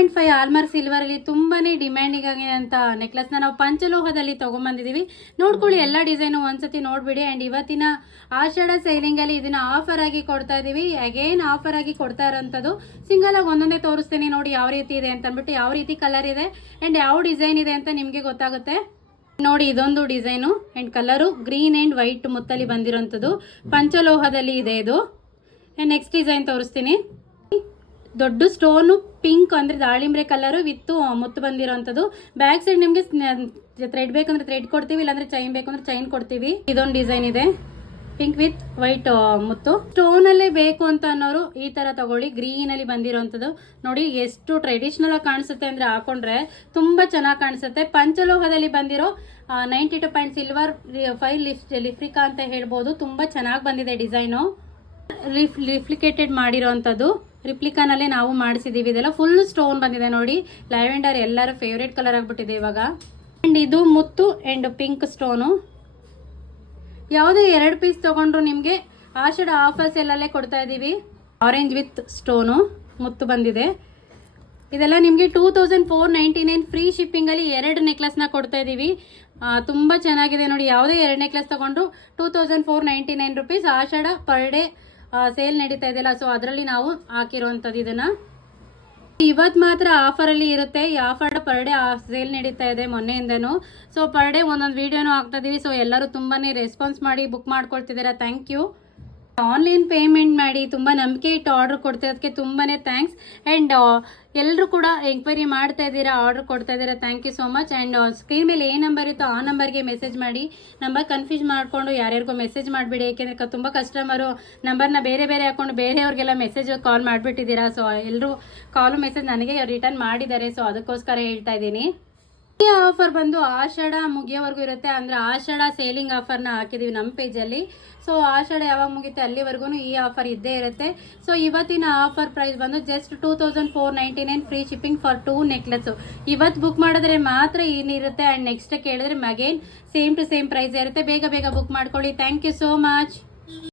1.5 hallmark ಸಿಲ್ವರಲ್ಲಿ ತುಂಬಾ demanding ಆಗಿರೋಂಥ ನೆಕ್ಲೆಸ್ನ ನಾವು ಪಂಚಲೋಹದಲ್ಲಿ ತೊಗೊಂಬಂದಿದ್ದೀವಿ. ನೋಡ್ಕೊಳ್ಳಿ, ಎಲ್ಲ ಡಿಸೈನು ಒಂದ್ಸತಿ ನೋಡಿಬಿಡಿ. ಆ್ಯಂಡ್ ಇವತ್ತಿನ ಆಷಾಢ ಸೇಲಿಂಗಲ್ಲಿ ಇದನ್ನು ಆಫರ್ ಆಗಿ ಕೊಡ್ತಾ ಇದ್ದೀವಿ. ಅಗೇನ್ ಆಫರ್ ಆಗಿ ಕೊಡ್ತಾ ಇರೋಂಥದ್ದು. ಸಿಂಗಲಾಗಿ ಒಂದೊಂದೇ ತೋರಿಸ್ತೀನಿ ನೋಡಿ ಯಾವ ರೀತಿ ಇದೆ ಅಂತ ಅಂದ್ಬಿಟ್ಟು, ಯಾವ ರೀತಿ ಕಲರ್ ಇದೆ ಆ್ಯಂಡ್ ಯಾವ ಡಿಸೈನ್ ಇದೆ ಅಂತ ನಿಮಗೆ ಗೊತ್ತಾಗುತ್ತೆ. ನೋಡಿ, ಇದೊಂದು design and colour green and white ಮುತ್ತಲ್ಲಿ ಬಂದಿರೋಂಥದ್ದು, ಪಂಚಲೋಹದಲ್ಲಿ ಇದೆ ಇದು. ಆ್ಯಂಡ್ ನೆಕ್ಸ್ಟ್ ಡಿಸೈನ್ ತೋರಿಸ್ತೀನಿ. ದೊಡ್ಡ ಸ್ಟೋನು ಪಿಂಕ್ ಅಂದರೆ ದಾಳಿಂಬ್ರೆ ಕಲರು ವಿತ್ತು ಮುತ್ತು ಬಂದಿರೋಂಥದ್ದು. ಬ್ಯಾಕ್ ಸೈಡ್ ನಿಮಗೆ ಥ್ರೆಡ್ ಬೇಕಂದ್ರೆ ಥ್ರೆಡ್ ಕೊಡ್ತೀವಿ, ಇಲ್ಲಾಂದ್ರೆ ಚೈನ್ ಬೇಕಂದ್ರೆ ಚೈನ್ ಕೊಡ್ತೀವಿ. ಇದೊಂದು ಡಿಸೈನ್ ಇದೆ, ಪಿಂಕ್ ವಿತ್ ವೈಟ್ ಮುತ್ತು. ಸ್ಟೋನಲ್ಲೇ ಬೇಕು ಅಂತ ಅನ್ನೋರು ಈ ಥರ ತಗೊಳ್ಳಿ. ಗ್ರೀನಲ್ಲಿ ಬಂದಿರೋಂಥದ್ದು ನೋಡಿ, ಎಷ್ಟು ಟ್ರೆಡಿಷ್ನಲ್ ಆಗಿ ಕಾಣಿಸುತ್ತೆ ಅಂದರೆ ಹಾಕೊಂಡ್ರೆ ತುಂಬ ಚೆನ್ನಾಗಿ ಕಾಣಿಸುತ್ತೆ. ಪಂಚಲೋಹದಲ್ಲಿ ಬಂದಿರೋ 92 ಪಾಯಿಂಟ್ ಸಿಲ್ವರ್ 5 ಲಿಫ್ರಿಕಾ ಅಂತ ಹೇಳ್ಬೋದು. ತುಂಬ ಚೆನ್ನಾಗಿ ಬಂದಿದೆ ಡಿಸೈನು. ರಿಫ್ಲಿಕೇಟೆಡ್ ಮಾಡಿರೋಂಥದ್ದು, ರಿಪ್ಲಿಕಾನಲ್ಲೇ ನಾವು ಮಾಡಿಸಿದ್ದೀವಿ. ಇದೆಲ್ಲ ಫುಲ್ ಸ್ಟೋನ್ ಬಂದಿದೆ ನೋಡಿ. ಲ್ಯಾವೆಂಡರ್ ಎಲ್ಲರ ಫೇವ್ರೇಟ್ ಕಲರ್ ಆಗಿಬಿಟ್ಟಿದೆ ಇವಾಗ. ಆ್ಯಂಡ್ ಇದು ಮುತ್ತು ಆ್ಯಂಡ್ ಪಿಂಕ್ ಸ್ಟೋನು. ಯಾವುದೇ 2 ಪೀಸ್ ತೊಗೊಂಡ್ರು ನಿಮಗೆ ಆಷಾಢ ಆಫರ್ಸ್ ಎಲ್ಲಲ್ಲೇ ಕೊಡ್ತಾ ಇದ್ದೀವಿ. ಆರೆಂಜ್ ವಿತ್ ಸ್ಟೋನು ಮುತ್ತು ಬಂದಿದೆ. ಇದೆಲ್ಲ ನಿಮಗೆ 2499 ಫ್ರೀ ಶಿಪ್ಪಿಂಗಲ್ಲಿ 2 ನೆಕ್ಲೆಸ್ನ ಕೊಡ್ತಾ ಇದ್ದೀವಿ. ತುಂಬ ಚೆನ್ನಾಗಿದೆ ನೋಡಿ. ಯಾವುದೇ 2 ನೆಕ್ಲೆಸ್ ತೊಗೊಂಡ್ರು 2499 ರುಪೀಸ್. ಆಷಾಢ ಪರ್ ಡೇ ಸೇಲ್ ನಡೀತಾ ಇದೆಯಲ್ಲ, ಸೊ ಅದರಲ್ಲಿ ನಾವು ಹಾಕಿರೋವಂಥದ್ದು ಇದನ್ನು. ಇವತ್ತು ಮಾತ್ರ ಆಫರಲ್ಲಿ ಇರುತ್ತೆ. ಈ ಆಫರ್ ಪರ್ ಡೇ ಸೇಲ್ ನಡೀತಾ ಇದೆ ಮೊನ್ನೆಯಿಂದನೂ. ಸೊ ಪರ್ ಡೇ ಒಂದೊಂದು ವೀಡಿಯೋನೂ ಹಾಕ್ತಾ ಇದೀವಿ. ಸೊ ಎಲ್ಲರೂ ತುಂಬಾ ರೆಸ್ಪಾನ್ಸ್ ಮಾಡಿ ಬುಕ್ ಮಾಡ್ಕೊಳ್ತಿದ್ದೀರಾ, ಥ್ಯಾಂಕ್ ಯು. ಆನ್ಲೈನ್ ಪೇಮೆಂಟ್ ಮಾಡಿ ತುಂಬ ನಂಬಿಕೆ ಇಟ್ಟು ಆರ್ಡರ್ ಕೊಡ್ತಿರೋದಕ್ಕೆ ತುಂಬಾ ಥ್ಯಾಂಕ್ಸ್. ಆ್ಯಂಡ್ ಎಲ್ಲರೂ ಕೂಡ ಎಂಕ್ವೈರಿ ಮಾಡ್ತಾ ಇದ್ದೀರಾ, ಆರ್ಡರ್ ಕೊಡ್ತಾ ಇದ್ದೀರಾ, thank you so much. And screen ಮೇಲೆ ಏನು ನಂಬರ್ ಇತ್ತೋ ಆ ನಂಬರ್ಗೆ ಮೆಸೇಜ್ ಮಾಡಿ. ನಂಬರ್ ಕನ್ಫ್ಯೂಸ್ ಮಾಡಿಕೊಂಡು ಯಾರ್ಯಾರಿಗೂ ಮೆಸೇಜ್ ಮಾಡಿಬಿಡಿ. ಏಕೆಂದರೆ ತುಂಬ ಕಸ್ಟಮರು ನಂಬರ್ನ ಬೇರೆ ಬೇರೆ ಹಾಕ್ಕೊಂಡು ಬೇರೆಯವ್ರಿಗೆಲ್ಲ ಮೆಸೇಜ್ ಕಾಲ್ ಮಾಡಿಬಿಟ್ಟಿದ್ದೀರಾ. ಸೊ ಎಲ್ಲರೂ ಕಾಲು ಮೆಸೇಜ್ ನನಗೆ ರಿಟರ್ನ್ ಮಾಡಿದ್ದಾರೆ. ಸೊ ಅದಕ್ಕೋಸ್ಕರ ಹೇಳ್ತಾ ಇದ್ದೀನಿ. ಈ ಆಫರ್ ಬಂದು ಆಷಾಢ ಮುಗಿಯೋವರೆಗೂ ಇರುತ್ತೆ. ಅಂದರೆ ಆಷಾಢ ಸೇಲಿಂಗ್ ಆಫರ್ನ ಹಾಕಿದ್ದೀವಿ ನಮ್ಮ ಪೇಜಲ್ಲಿ. ಸೊ ಆಷಾಢ ಯಾವಾಗ ಮುಗಿಯುತ್ತೆ ಅಲ್ಲಿವರೆಗೂ ಈ ಆಫರ್ ಇದ್ದೇ ಇರುತ್ತೆ. ಸೊ ಇವತ್ತಿನ ಆಫರ್ ಪ್ರೈಸ್ ಬಂದು just 2499 free shipping for 2 necklace. ಇವತ್ತು ಬುಕ್ ಮಾಡಿದ್ರೆ ಮಾತ್ರ ಏನಿರುತ್ತೆ. ಆ್ಯಂಡ್ ನೆಕ್ಸ್ಟ್ ಕೇಳಿದ್ರೆ again same to same price ಇರುತ್ತೆ. ಬೇಗ ಬೇಗ ಬುಕ್ ಮಾಡ್ಕೊಳ್ಳಿ. Thank you so much.